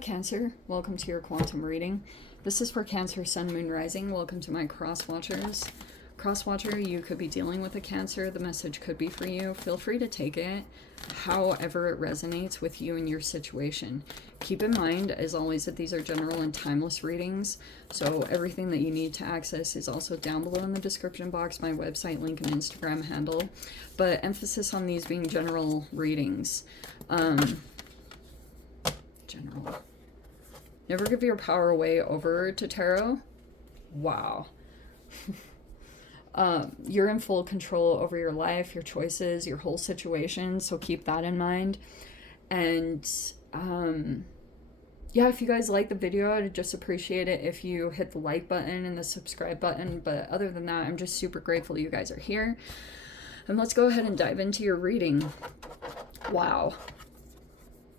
Cancer, welcome to your quantum reading. This is for Cancer, Sun, Moon, Rising. Welcome to my cross watchers. Cross watcher, you could be dealing with a Cancer. The message could be for you. Feel free to take it however it resonates with you and your situation. Keep in mind, as always, that these are general and timeless readings. So everything that you need to access is also down below in the description box, my website link and Instagram handle. But emphasis on these being general readings. General. Never give your power away over to tarot. Wow. You're in full control over your life, your choices, your whole situation. So keep that in mind. And yeah, if you guys like the video, I'd just appreciate it if you hit the like button and the subscribe button. But other than that, I'm just super grateful you guys are here. And let's go ahead and dive into your reading. Wow.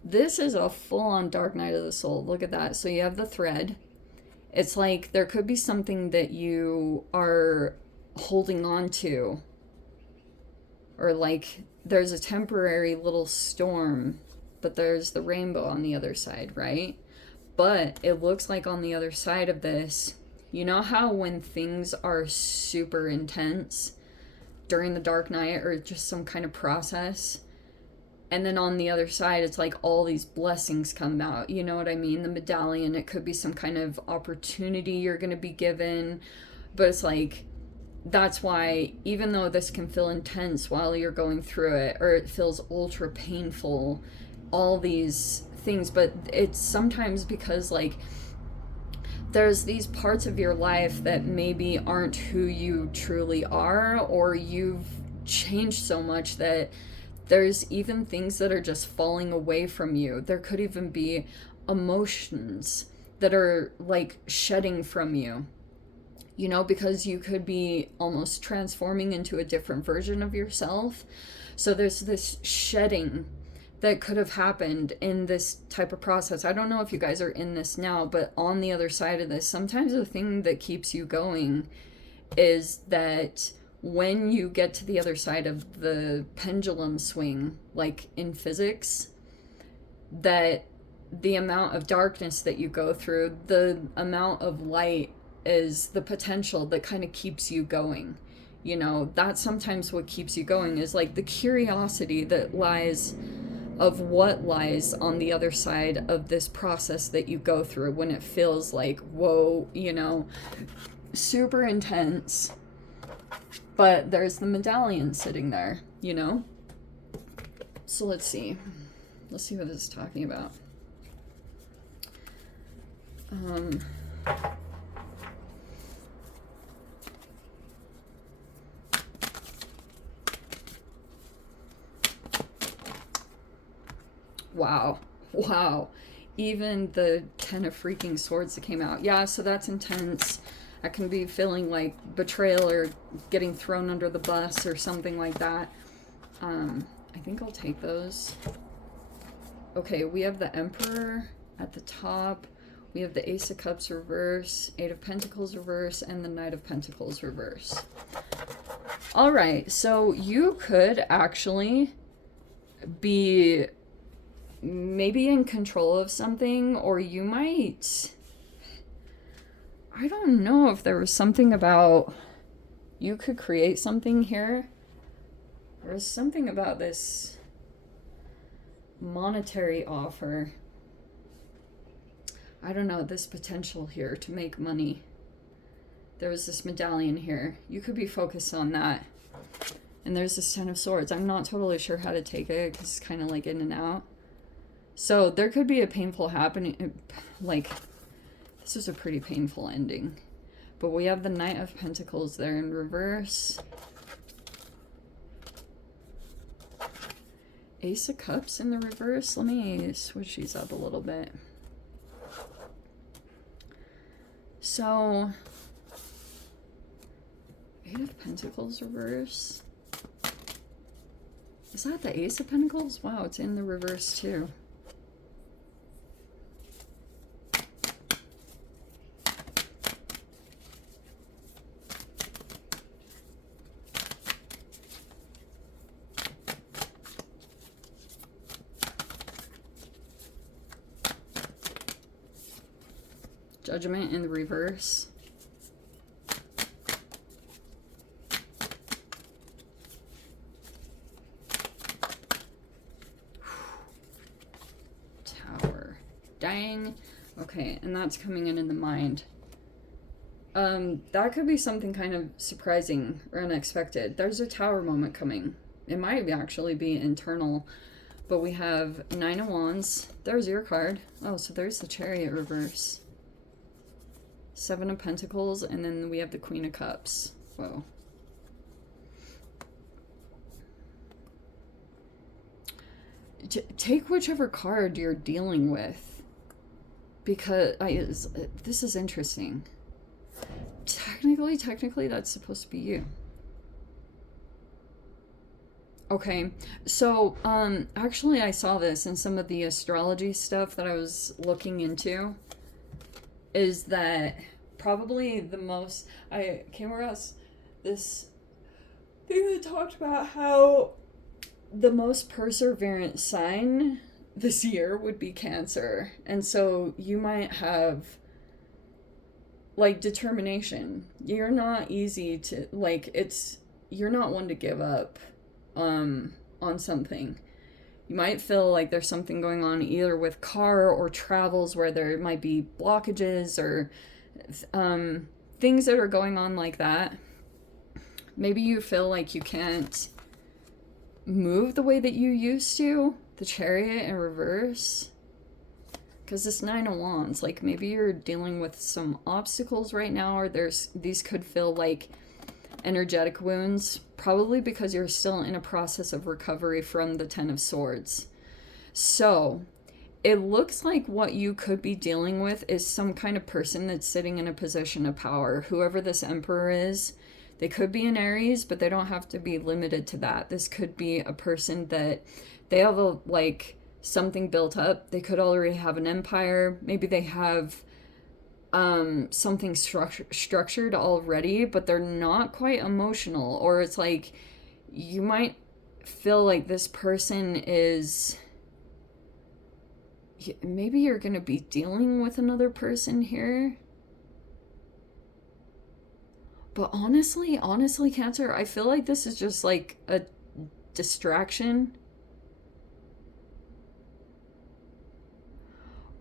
This is a full-on dark night of the soul. Look at that. So you have the thread. It's like there could be something that you are holding on to. Or like there's a temporary little storm, but there's the rainbow on the other side, right? But it looks like on the other side of this, you know how when things are super intense during the dark night or just some kind of process, and then on the other side, it's like all these blessings come out. You know what I mean? The medallion, it could be some kind of opportunity you're going to be given. But it's like, that's why, even though this can feel intense while you're going through it, or it feels ultra painful, all these things, but it's sometimes because, like, there's these parts of your life that maybe aren't who you truly are, or you've changed so much that there's even things that are just falling away from you. There could even be emotions that are like shedding from you, you know, because you could be almost transforming into a different version of yourself. So there's this shedding that could have happened in this type of process. I don't know if you guys are in this now, but on the other side of this, sometimes the thing that keeps you going is that when you get to the other side of the pendulum swing, like in physics, that the amount of darkness that you go through, the amount of light is the potential that kind of keeps you going. You know, that's sometimes what keeps you going, is like the curiosity that lies of what lies on the other side of this process that you go through, when it feels like, whoa, you know, super intense. But there's the medallion sitting there, you know? So let's see. Let's see what this is talking about. Wow. Wow. Even the 10 of freaking swords that came out. Yeah, so that's intense. I can be feeling like betrayal or getting thrown under the bus or something like that. I think I'll take those. Okay, we have the Emperor at the top. We have the Ace of Cups reverse, 8 of Pentacles reverse, and the Knight of Pentacles reverse. All right, so you could actually be maybe in control of something, or you might... I don't know if there was something about you could create something here. There was something about this monetary offer. I don't know, this potential here to make money. There was this medallion here. You could be focused on that. And there's this 10 of swords. I'm not totally sure how to take it because it's kind of like in and out. So there could be a painful happening, like... This is a pretty painful ending. But we have the Knight of Pentacles there in reverse. Ace of Cups in the reverse. Let me switch these up a little bit. So, 8 of Pentacles reverse. Is that the Ace of Pentacles? Wow, it's in the reverse too. Judgment in the reverse. Tower. Dang. Okay, and that's coming in the mind. That could be something kind of surprising or unexpected. There's a Tower moment coming. It might actually be internal. But we have 9 of Wands. There's your card. Oh, so there's the Chariot reverse. 7 of Pentacles, and then we have the Queen of Cups. Whoa. Take whichever card you're dealing with, because this is interesting. Technically, that's supposed to be you. Okay, so, actually I saw this in some of the astrology stuff that I was looking into, is that probably the most, I came across this thing that talked about how the most perseverant sign this year would be Cancer, and so you might have, like, determination. You're not easy to, like, you're not one to give up on something. You might feel like there's something going on either with car or travels where there might be blockages or things that are going on like that. Maybe you feel like you can't move the way that you used to. The Chariot in reverse. Because this 9 of Wands, like maybe you're dealing with some obstacles right now, or these could feel like energetic wounds, probably because you're still in a process of recovery from the 10 of Swords. So it looks like what you could be dealing with is some kind of person that's sitting in a position of power. Whoever this Emperor is, they could be an Aries, but they don't have to be limited to that. This could be a person that they have something built up. They could already have an empire. Maybe they have something structured already, but they're not quite emotional. Or it's like you might feel like this person is, maybe you're going to be dealing with another person here. But honestly, Cancer, I feel like this is just like a distraction.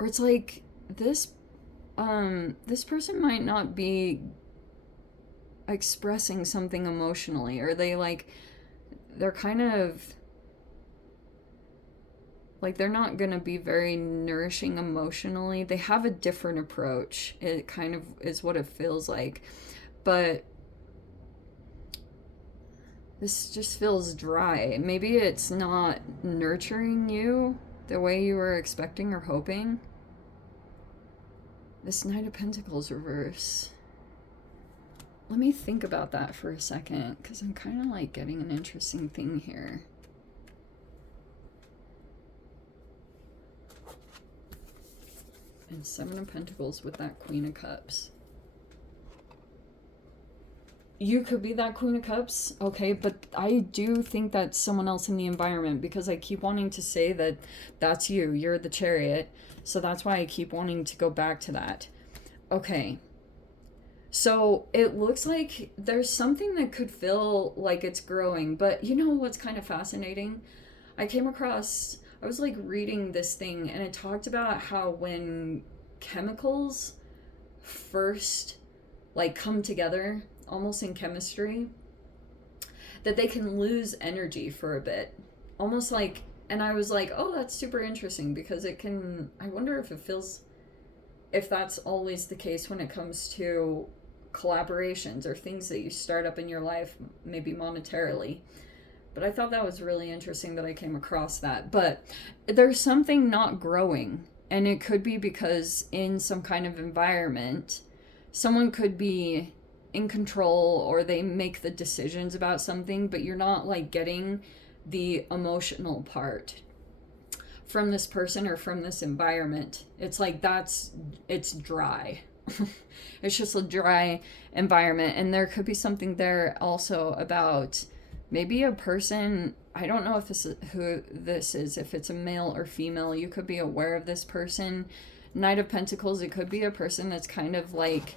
Or it's like this person might not be expressing something emotionally, or they're kind of like, they're not gonna be very nourishing emotionally. They have a different approach. It kind of is what it feels like. But this just feels dry. Maybe it's not nurturing you the way you were expecting or hoping. This Knight of Pentacles reverse. Let me think about that for a second, because I'm kind of like getting an interesting thing here. And 7 of Pentacles with that Queen of Cups. You could be that Queen of Cups, okay, but I do think that's someone else in the environment, because I keep wanting to say that that's you. You're the Chariot. So that's why I keep wanting to go back to that. Okay. So it looks like there's something that could feel like it's growing. But you know what's kind of fascinating? I was like reading this thing, and it talked about how when chemicals first like come together, almost in chemistry, that they can lose energy for a bit. Almost like, and I was like, oh, that's super interesting, because it can, I wonder if that's always the case when it comes to collaborations or things that you start up in your life, maybe monetarily. But I thought that was really interesting that I came across that. But there's something not growing, and it could be because in some kind of environment, someone could be in control, or they make the decisions about something, but you're not like getting the emotional part from this person or from this environment. It's like it's dry. It's just a dry environment. And there could be something there also about maybe a person, I don't know if this is who this is, if it's a male or female. You could be aware of this person Knight of Pentacles, it could be a person that's kind of like,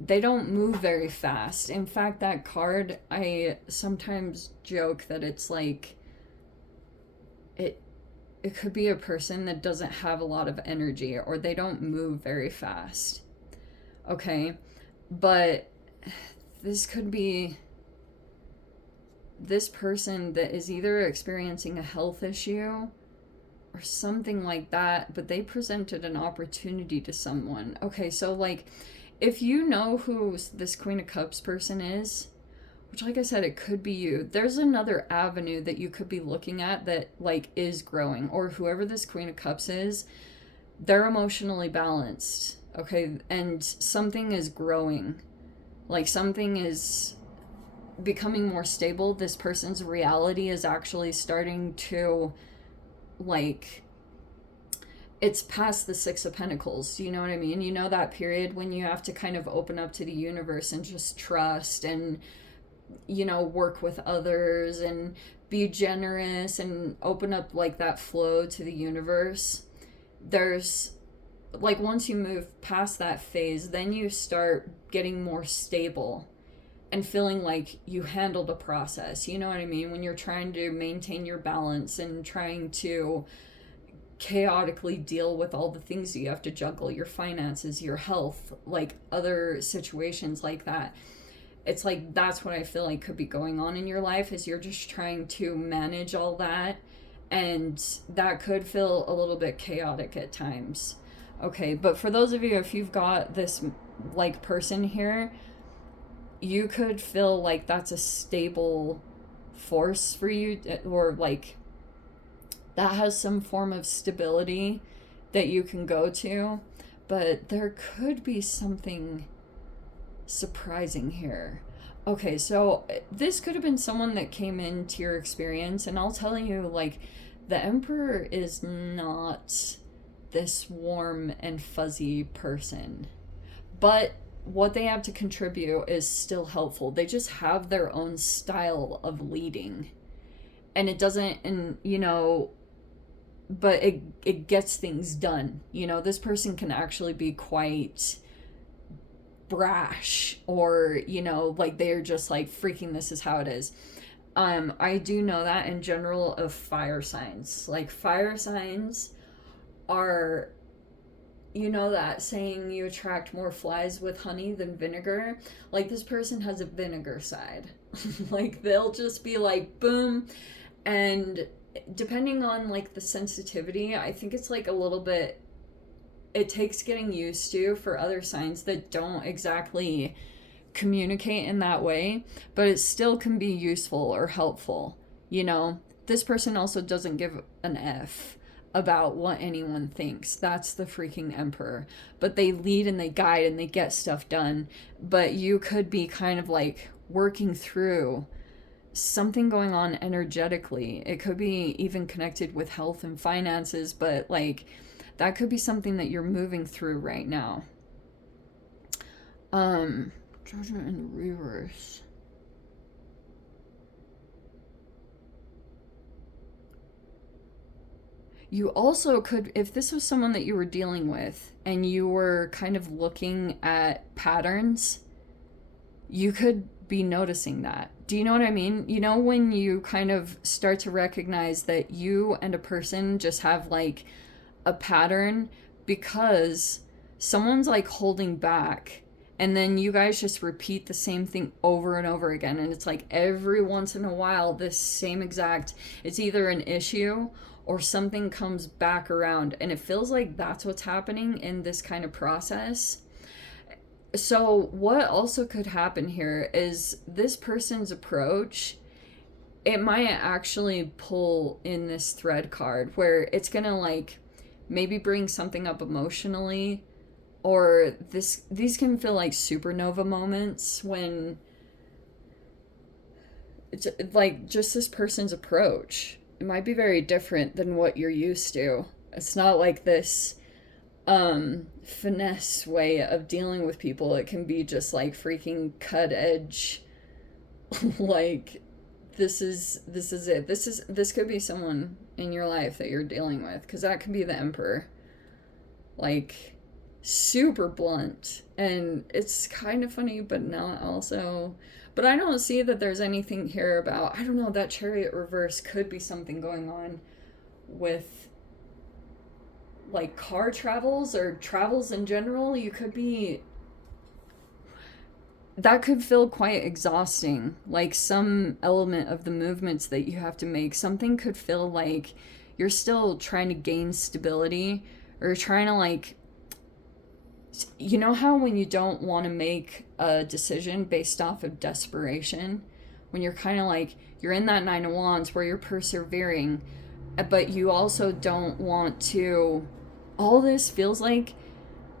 they don't move very fast. In fact, that card, I sometimes joke that it's like, it could be a person that doesn't have a lot of energy, or they don't move very fast. Okay? But this could be this person that is either experiencing a health issue or something like that, but they presented an opportunity to someone. Okay, so like, if you know who this Queen of Cups person is, which, like I said, it could be you, there's another avenue that you could be looking at that like is growing, or whoever this Queen of Cups is, they're emotionally balanced, okay, and something is growing, like something is becoming more stable. This person's reality is actually starting to, like, it's past the Six of Pentacles. You know what I mean? You know that period when you have to kind of open up to the universe and just trust and, you know, work with others and be generous and open up like that flow to the universe. There's like, once you move past that phase, then you start getting more stable and feeling like you handled a process. You know what I mean? When you're trying to maintain your balance and trying to chaotically deal with all the things that you have to juggle, your finances, your health, like other situations like that. It's like, that's what I feel like could be going on in your life, is you're just trying to manage all that, and that could feel a little bit chaotic at times. Okay, but for those of you, if you've got this like person here, you could feel like that's a stable force for you, or like that has some form of stability that you can go to. But there could be something surprising here. Okay, so this could have been someone that came into your experience, and I'll tell you, like, the Emperor is not this warm and fuzzy person, but what they have to contribute is still helpful. They just have their own style of leading, and it doesn't, and you know, but it gets things done. You know, this person can actually be quite brash, or, you know, like they're just like, freaking, this is how it is. I do know that in general of fire signs. Like, fire signs are, you know that saying, you attract more flies with honey than vinegar? Like, this person has a vinegar side. Like, they'll just be like, boom. And depending on like the sensitivity, I think it's like a little bit, it takes getting used to for other signs that don't exactly communicate in that way, but it still can be useful or helpful. You know, this person also doesn't give an F about what anyone thinks. That's the freaking Emperor. But they lead and they guide and they get stuff done. But you could be kind of like working through something going on energetically. It could be even connected with health and finances, but like, that could be something that you're moving through right now. Judgment in reverse. You also could, if this was someone that you were dealing with and you were kind of looking at patterns, you could be noticing that. Do you know what I mean? You know, when you kind of start to recognize that you and a person just have like a pattern because someone's like holding back, and then you guys just repeat the same thing over and over again, and it's like every once in a while this same exact, it's either an issue or something comes back around, and it feels like that's what's happening in this kind of process. So what also could happen here is this person's approach, it might actually pull in this thread card where it's gonna like maybe bring something up emotionally, or these can feel like supernova moments when it's like just this person's approach. It might be very different than what you're used to. It's not like this finesse way of dealing with people. It can be just like freaking cut edge. Like, this is it. This could be someone in your life that you're dealing with, because that could be the Emperor. like super blunt, and it's kind of funny but not also. But I don't see that there's anything here about, I don't know, that Chariot reverse could be something going on with like car travels or travels in general. You could be, that could feel quite exhausting. Like some element of the movements that you have to make, something could feel like you're still trying to gain stability, or trying to like, you know how when you don't want to make a decision based off of desperation, when you're kind of like, you're in that Nine of Wands where you're persevering, but you also don't want to, all this feels like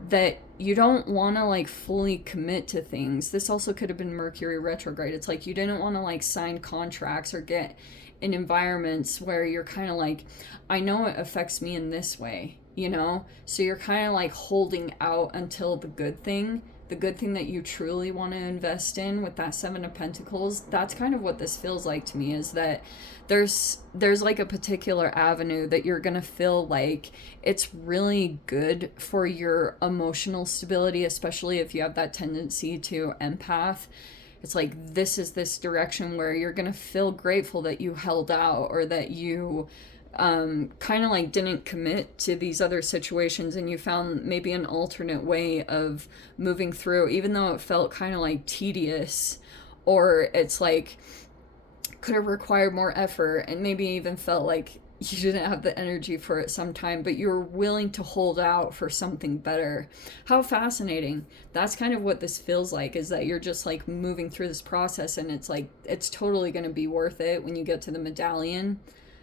that you don't want to like fully commit to things. This also could have been Mercury retrograde. It's like you didn't want to like sign contracts or get in environments where you're kind of like, I know it affects me in this way, you know? So you're kind of like holding out until the good thing that you truly want to invest in with that Seven of Pentacles. That's kind of what this feels like to me, is that there's like a particular avenue that you're gonna feel like it's really good for your emotional stability, especially if you have that tendency to empath. It's like, this is this direction where you're gonna feel grateful that you held out, or that you kind of like didn't commit to these other situations, and you found maybe an alternate way of moving through, even though it felt kind of like tedious, or it's like could have required more effort, and maybe even felt like you didn't have the energy for it sometime, but you were willing to hold out for something better. How fascinating. That's kind of what this feels like, is that you're just like moving through this process, and it's like, it's totally going to be worth it when you get to the medallion.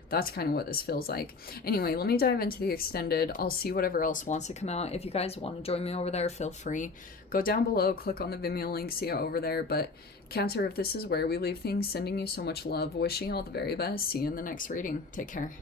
That's kind of what this feels like. Anyway, let me dive into the extended. I'll see whatever else wants to come out. If you guys want to join me over there, feel free. Go down below, click on the Vimeo link, see it over there. But Cancer, if this is where we leave things, sending you so much love, wishing you all the very best. See you in the next reading. Take care.